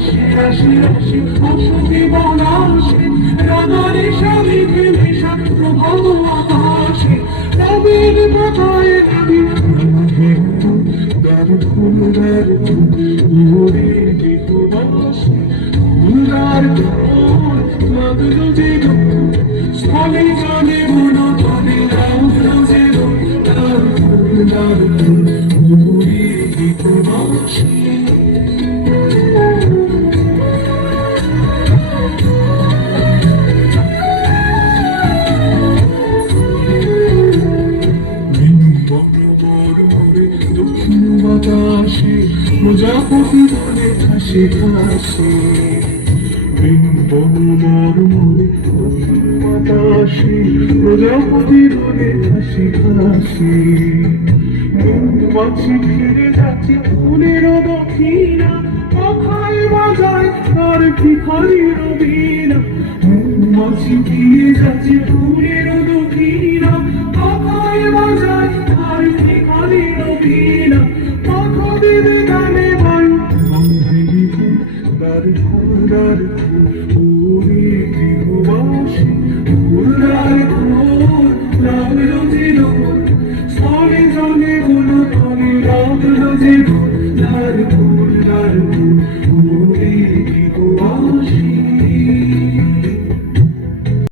রাশি রাশি রাশি অসুখী বনাশে রাধারে স্বামীকে মেশা প্রভাব আকাশে নবীর কথায় নদী দ্বার ফুল দ্বার ইহরে বিহুবাসে উদার মাদল জীবন স্থলে চলে মন তলে রাম রাজের দ্বার ফুল দ্বার ইহরে বিহুবাসে বাতাসে প্রজাপতি বলে হাসি হাসি বন মরমরে বাতাসে প্রজাপতি বলে হাসি হাসি মৌমাছি ফিরে যাচ্ছে ফুলের দক্ষিণা পাখায় বাজায় তার ভিখারি রবিনা মৌমাছি ফিরে যাচ্ছে ফুলের দক্ষিণা